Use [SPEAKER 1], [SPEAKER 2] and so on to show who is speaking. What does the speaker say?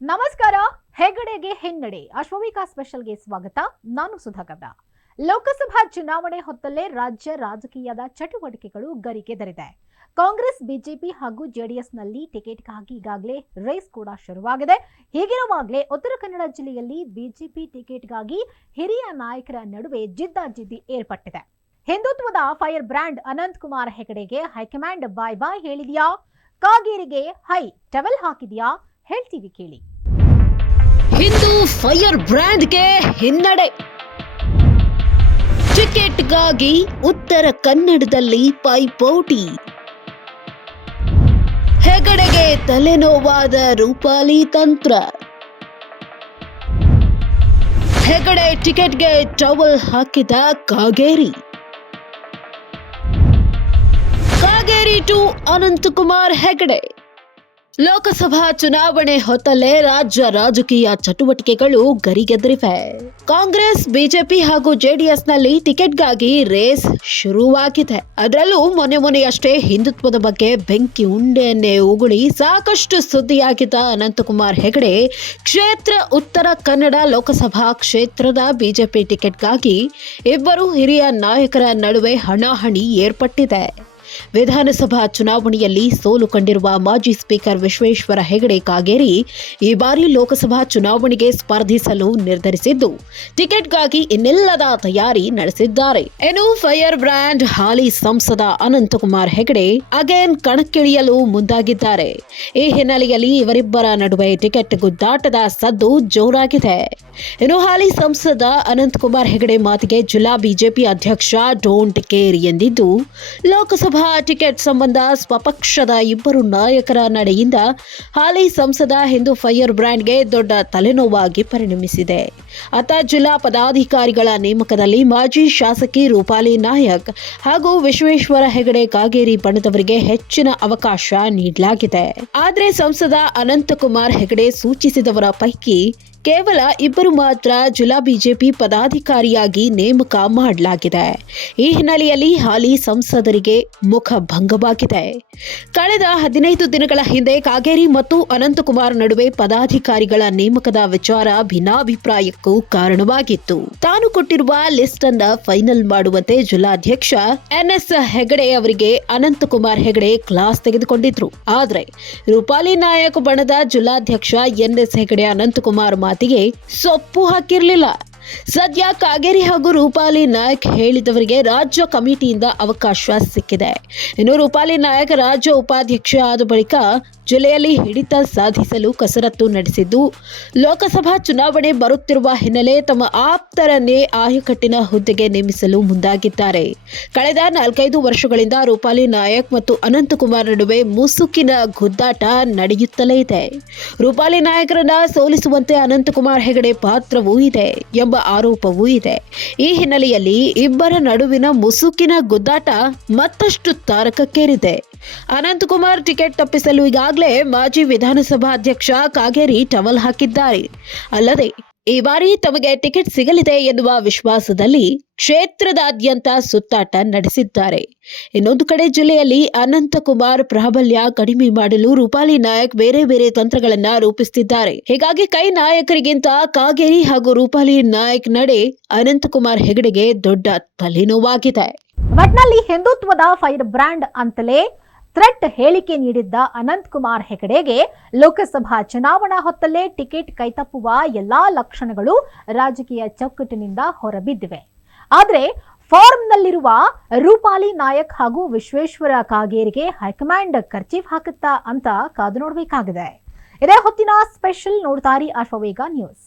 [SPEAKER 1] ನಮಸ್ಕಾರ, ಹೆಗಡೆಗೆ ಹಿನ್ನಡೆ ಅಶ್ವವಿಕಾ ಸ್ಪೆಷಲ್ಗೆ ಸ್ವಾಗತ. ನಾನು ಸುಧಾಗೌಡ ಲೋಕಸಭಾ ಚುನಾವಣೆ ಹೊತ್ತಲ್ಲೇ ರಾಜ್ಯ ರಾಜಕೀಯದ ಚಟುವಟಿಕೆಗಳು ಗರಿಗೆದರಿದೆ ಕಾಂಗ್ರೆಸ್, ಬಿಜೆಪಿ ಹಾಗೂ ಜೆಡಿಎಸ್ನಲ್ಲಿ ಟಿಕೆಟ್ಗಾಗಿ ಈಗಾಗಲೇ ರೇಸ್ ಕೂಡ ಶುರುವಾಗಿದೆ. ಹೀಗಿರುವಾಗಲೇ ಉತ್ತರ ಕನ್ನಡ ಜಿಲ್ಲೆಯಲ್ಲಿ ಬಿಜೆಪಿ ಟಿಕೆಟ್ಗಾಗಿ ಹಿರಿಯ ನಾಯಕರ ನಡುವೆ ಜಿದ್ದಾಜಿದ್ದಿ ಏರ್ಪಟ್ಟಿದೆ. ಹಿಂದುತ್ವದ ಫೈರ್ ಬ್ರ್ಯಾಂಡ್ ಅನಂತ್ ಕುಮಾರ್ ಹೆಗಡೆಗೆ ಹೈಕಮಾಂಡ್ ಬಾಯ್ ಬಾಯ್ ಹೇಳಿದೆಯಾ? ಕಾಗೇರಿಗೆ ಹೈ ಟವೆಲ್ ಹಾಕಿದ್ಯಾ? ಹೇಳ್ತೀವಿ ಕೇಳಿ.
[SPEAKER 2] ಹಿಂದೂ ಫೈರ್ ಬ್ರ್ಯಾಂಡ್ಗೆ ಹಿನ್ನಡೆ. ಟಿಕೆಟ್ಗಾಗಿ ಉತ್ತರ ಕನ್ನಡದಲ್ಲಿ ಪೈಪೋಟಿ. ಹೆಗಡೆಗೆ ತಲೆನೋವಾದ ರೂಪಾಲಿ ತಂತ್ರ. ಹೆಗಡೆ ಟಿಕೆಟ್ಗೆ ಟವಲ್ ಹಾಕಿದ ಕಾಗೇರಿ. ಕಾಗೇರಿ ಟು ಅನಂತಕುಮಾರ್ ಹೆಗಡೆ. ಲೋಕಸಭಾ ಚುನಾವಣೆ ಹೊತ್ತಲ್ಲೇ ರಾಜ್ಯ ರಾಜಕೀಯ ಚಟುವಟಿಕೆಗಳು ಗರಿಗೆದರಿವೆ. ಕಾಂಗ್ರೆಸ್, ಬಿಜೆಪಿ ಹಾಗೂ ಜೆಡಿಎಸ್ನಲ್ಲಿ ಟಿಕೆಟ್ಗಾಗಿ ರೇಸ್ ಶುರುವಾಗಿದೆ. ಅದರಲ್ಲೂ ಮೊನೆ ಮೊನೆಯಷ್ಟೇ ಹಿಂದುತ್ವದ ಬಗ್ಗೆ ಬೆಂಕಿ ಉಂಡೆಯನ್ನೇ ಉಗುಳಿ ಸಾಕಷ್ಟು ಸುದ್ದಿಯಾಗಿದ್ದ ಅನಂತಕುಮಾರ್ ಹೆಗಡೆ, ಕ್ಷೇತ್ರ ಉತ್ತರ ಕನ್ನಡ ಲೋಕಸಭಾ ಕ್ಷೇತ್ರದ ಬಿಜೆಪಿ ಟಿಕೆಟ್ಗಾಗಿ ಇಬ್ಬರು ಹಿರಿಯ ನಾಯಕರ ನಡುವೆ ಹಣಾಹಣಿ ಏರ್ಪಟ್ಟಿದೆ. ವಿಧಾನಸಭಾ ಚುನಾವಣೆಯಲ್ಲಿ ಸೋಲು ಕಂಡಿರುವ ಮಾಜಿ ಸ್ಪೀಕರ್ ವಿಶ್ವೇಶ್ವರ ಹೆಗಡೆ ಕಾಗೇರಿ ಈ ಬಾರಿ ಲೋಕಸಭಾ ಚುನಾವಣೆಗೆ ಸ್ಪರ್ಧಿಸಲು ನಿರ್ಧರಿಸಿದ್ದು, ಟಿಕೆಟ್ಗಾಗಿ ಇನ್ನಿಲ್ಲದ ತಯಾರಿ ನಡೆಸಿದ್ದಾರೆ. ಇನ್ನು ಫೈರ್ ಬ್ರ್ಯಾಂಡ್ ಹಾಲಿ ಸಂಸದ ಅನಂತಕುಮಾರ್ ಹೆಗಡೆ ಅಗೇನ್ ಕಣಕ್ಕಿಳಿಯಲು ಮುಂದಾಗಿದ್ದಾರೆ. ಈ ಹಿನ್ನೆಲೆಯಲ್ಲಿ ಇವರಿಬ್ಬರ ನಡುವೆ ಟಿಕೆಟ್ ಗುದ್ದಾಟದ ಸದ್ದು ಜೋರಾಗಿದೆ. ಇನ್ನು ಹಾಲಿ ಸಂಸದ ಅನಂತಕುಮಾರ್ ಹೆಗಡೆ ಮಾತಿಗೆ ಜಿಲ್ಲಾ ಬಿಜೆಪಿ ಅಧ್ಯಕ್ಷ ಡೋಂಟ್ ಕೇರ್ ಎಂದಿದ್ದು, ಲೋಕಸಭಾ ಟಿಕೆಟ್ ಸಂಬಂಧ ಸ್ವಪಕ್ಷದ ಇಬ್ಬರು ನಾಯಕರ ನಡೆಯಿಂದ ಹಾಲಿ ಸಂಸದ ಹಿಂದೂ ಫೈಯರ್ ಬ್ರ್ಯಾಂಡ್ಗೆ ದೊಡ್ಡ ತಲೆನೋವಾಗಿ ಪರಿಣಮಿಸಿದೆ. ಅತ ಜಿಲ್ಲಾ ಪದಾಧಿಕಾರಿಗಳ ನೇಮಕದಲ್ಲಿ ಮಾಜಿ ಶಾಸಕಿ ರೂಪಾಲಿ ನಾಯಕ್ ಹಾಗೂ ವಿಶ್ವೇಶ್ವರ ಹೆಗಡೆ ಕಾಗೇರಿ ಬಣದವರಿಗೆ ಹೆಚ್ಚಿನ ಅವಕಾಶ ನೀಡಲಾಗಿದೆ. ಆದರೆ ಸಂಸದ ಅನಂತಕುಮಾರ್ ಹೆಗಡೆ ಸೂಚಿಸಿದವರ ಪೈಕಿ ಕೇವಲ ಇಬ್ಬರು ಮಾತ್ರ ಜಿಲ್ಲಾ ಬಿಜೆಪಿ ಪದಾಧಿಕಾರಿಯಾಗಿ ನೇಮಕ ಮಾಡಲಾಗಿದೆ. ಈ ಹಿನ್ನೆಲೆಯಲ್ಲಿ ಹಾಲಿ ಸಂಸದರಿಗೆ ಮುಖ ಭಂಗವಾಗಿದೆ. ಕಳೆದ ಹದಿನೈದು ದಿನಗಳ ಹಿಂದೆ ಕಾಗೇರಿ ಮತ್ತು ಅನಂತಕುಮಾರ್ ನಡುವೆ ಪದಾಧಿಕಾರಿಗಳ ನೇಮಕದ ವಿಚಾರ ಭಿನ್ನಾಭಿಪ್ರಾಯಕ್ಕೂ ಕಾರಣವಾಗಿತ್ತು. ತಾನು ಕೊಟ್ಟಿರುವ ಲಿಸ್ಟ್ ಅನ್ನ ಫೈನಲ್ ಮಾಡುವಂತೆ ಜಿಲ್ಲಾಧ್ಯಕ್ಷ ಎನ್ಎಸ್ ಹೆಗಡೆ ಅವರಿಗೆ ಅನಂತಕುಮಾರ್ ಹೆಗಡೆ ಕ್ಲಾಸ್ ತೆಗೆದುಕೊಂಡಿದ್ರು. ಆದರೆ ರೂಪಾಲಿ ನಾಯಕ್ ಬಣದ ಜಿಲ್ಲಾಧ್ಯಕ್ಷ ಎನ್ಎಸ್ ಹೆಗಡೆ ಅನಂತಕುಮಾರ್ ಮಾತಿಗೆ ಸೊಪ್ಪು ಹಾಕಿರಲಿಲ್ಲ. ಸದ್ಯ ಕಾಗೇರಿ ಹಾಗೂ ರೂಪಾಲಿ ನಾಯಕ್ ಹೇಳಿದವರಿಗೆ ರಾಜ್ಯ ಕಮಿಟಿಯಿಂದ ಅವಕಾಶ ಸಿಕ್ಕಿದೆ. ಇನ್ನು ರೂಪಾಲಿ ನಾಯಕ್ ರಾಜ್ಯ ಉಪಾಧ್ಯಕ್ಷ ಆದ ಬಳಿಕ ಜಿಲ್ಲೆಯಲ್ಲಿ ಹಿಡಿತ ಸಾಧಿಸಲು ಕಸರತ್ತು ನಡೆಸಿದ್ದು, ಲೋಕಸಭಾ ಚುನಾವಣೆ ಬರುತ್ತಿರುವ ಹಿನ್ನೆಲೆ ತಮ್ಮ ಆಪ್ತರನ್ನೇ ಆಯುಕಟ್ಟಿನ ಹುದ್ದೆಗೆ ನೇಮಿಸಲು ಮುಂದಾಗಿದ್ದಾರೆ. ಕಳೆದ ನಾಲ್ಕೈದು ವರ್ಷಗಳಿಂದ ರೂಪಾಲಿ ನಾಯಕ್ ಮತ್ತು ಅನಂತಕುಮಾರ್ ನಡುವೆ ಮುಸುಕಿನ ಗುದ್ದಾಟ ನಡೆಯುತ್ತಲೇ ಇದೆ. ರೂಪಾಲಿ ನಾಯಕರನ್ನ ಸೋಲಿಸುವಂತೆ ಅನಂತಕುಮಾರ್ ಹೆಗಡೆ ಪಾತ್ರವೂ ಇದೆ ಎಂಬ ಆರೋಪವೂ ಇದೆ. ಈ ಹಿನ್ನೆಲೆಯಲ್ಲಿ ಇಬ್ಬರ ನಡುವಿನ ಮುಸುಕಿನ ಗುದ್ದಾಟ ಮತ್ತಷ್ಟು ತಾರಕಕ್ಕೇರಿದೆ. ಅನಂತಕುಮಾರ್ ಟಿಕೆಟ್ ತಪ್ಪಿಸಲು ಈಗಾಗಲೇ ಮಾಜಿ ವಿಧಾನಸಭಾ ಅಧ್ಯಕ್ಷ ಕಾಗೇರಿ ಟವಲ್ ಹಾಕಿದ್ದಾರೆ. ಅಲ್ಲದೆ, ಈ ಬಾರಿ ತಮಗೆ ಟಿಕೆಟ್ ಸಿಗಲಿದೆ ಎನ್ನುವ ವಿಶ್ವಾಸದಲ್ಲಿ ಕ್ಷೇತ್ರದಾದ್ಯಂತ ಸುತ್ತಾಟ ನಡೆಸಿದ್ದಾರೆ. ಇನ್ನೊಂದು ಕಡೆ ಜಿಲ್ಲೆಯಲ್ಲಿ ಅನಂತಕುಮಾರ್ ಪ್ರಾಬಲ್ಯ ಕಡಿಮೆ ಮಾಡಲು ರೂಪಾಲಿ ನಾಯಕ್ ಬೇರೆ ಬೇರೆ ತಂತ್ರಗಳನ್ನ ರೂಪಿಸುತ್ತಿದ್ದಾರೆ ಹೀಗಾಗಿ ಕೈ ನಾಯಕರಿಗಿಂತ ಕಾಗೇರಿ ಹಾಗೂ ರೂಪಾಲಿ ನಾಯಕ್ ನಡೆ ಅನಂತಕುಮಾರ್ ಹೆಗಡೆಗೆ ದೊಡ್ಡ ತಲೆನೋವಾಗಿದೆ.
[SPEAKER 1] ಒಟ್ನಲ್ಲಿ ಹಿಂದುತ್ವದ ಫೈರ್ ಬ್ರ್ಯಾಂಡ್ ಅಂತಲೇ ಥ್ರೆಟ್ ಹೇಳಿಕೆ ನೀಡಿದ್ದ ಅನಂತ್ ಕುಮಾರ್ ಹೆಗಡೆಗೆ ಲೋಕಸಭಾ ಚುನಾವಣಾ ಹೊತ್ತಲ್ಲೇ ಟಿಕೆಟ್ ಕೈತಪ್ಪುವ ಎಲ್ಲಾ ಲಕ್ಷಣಗಳು ರಾಜಕೀಯ ಚೌಕಟ್ಟಿನಿಂದ ಹೊರಬಿದ್ದಿವೆ. ಆದರೆ ಫಾರ್ಮ್ನಲ್ಲಿರುವ ರೂಪಾಲಿ ನಾಯಕ್ ಹಾಗೂ ವಿಶ್ವೇಶ್ವರ ಕಾಗೇರಿಗೆ ಹೈಕಮಾಂಡ್ ಕರ್ಚೀಫ್ ಹಾಕುತ್ತಾ ಅಂತ ಕಾದು ನೋಡಬೇಕಾಗಿದೆ. ಇದೇ ಹೊತ್ತಿನ ಸ್ಪೆಷಲ್ ನೋಡ್ತಾರಿ ಅಶ್ವವೇಗ ನ್ಯೂಸ್.